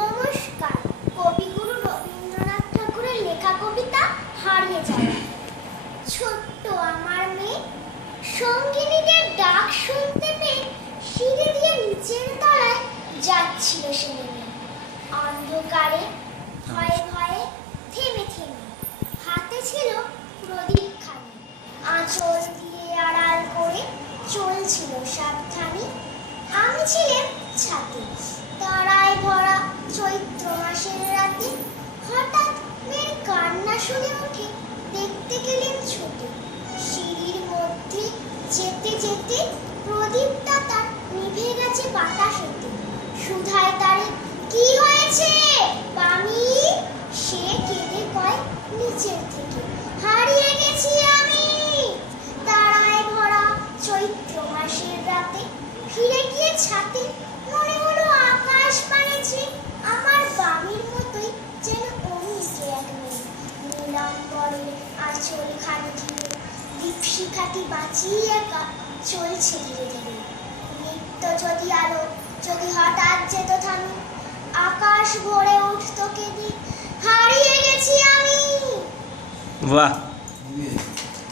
নমস্কার। কবিগুরু রবীন্দ্রনাথ ঠাকুরের লেখা কবিতা হারিয়ে যাওয়া। ছোট্ট আমার মেয়ে সঙ্গিনীদের ডাক শুনতে পেয়ে সিঁড়ি দিয়ে নিচের তলায় যাচ্ছিল সে নেমে। অন্ধকারে ভয়ে ভয়ে থেমে থেমে হাতে ছিল প্রদীপখানি, আঁচল দিয়ে আড়াল করে চলছিল সাবধানে। আমি ছিলাম ছাতে, তারায় ভরা চৈত্র মাসের রাতে। হঠাৎ মেয়ের কান্না শুনে উঠে দেখতে গেলেন ছুটে। সিঁড়ির মধ্যে যেতে যেতে প্রদীপটা তার নিভে গেছে বাতাসেতে। সুধায় তারে, কি হয়েছে বামি? সে কেঁদে কয় নিচের থেকে, হারিয়ে গেছি আমি তারায় ভরা চৈত্র মাসের রাতে। ফিরে গিয়ে ছাতে মনে হলো আকাশ পানেছে আমার বামির মতোই যেন অমনিকে এক মেয়ে। নীলাম্বরের আঁচল খানি ঘিরে দীপশিখাটি বাঁচিয়ে একা চলছে ধীরে ধীরে। নিত্য যদি আলো যদি হঠাৎ যেত থামি, আকাশ ভরে উঠতো কেঁদে, হারিয়ে গেছি আমি। বাহ।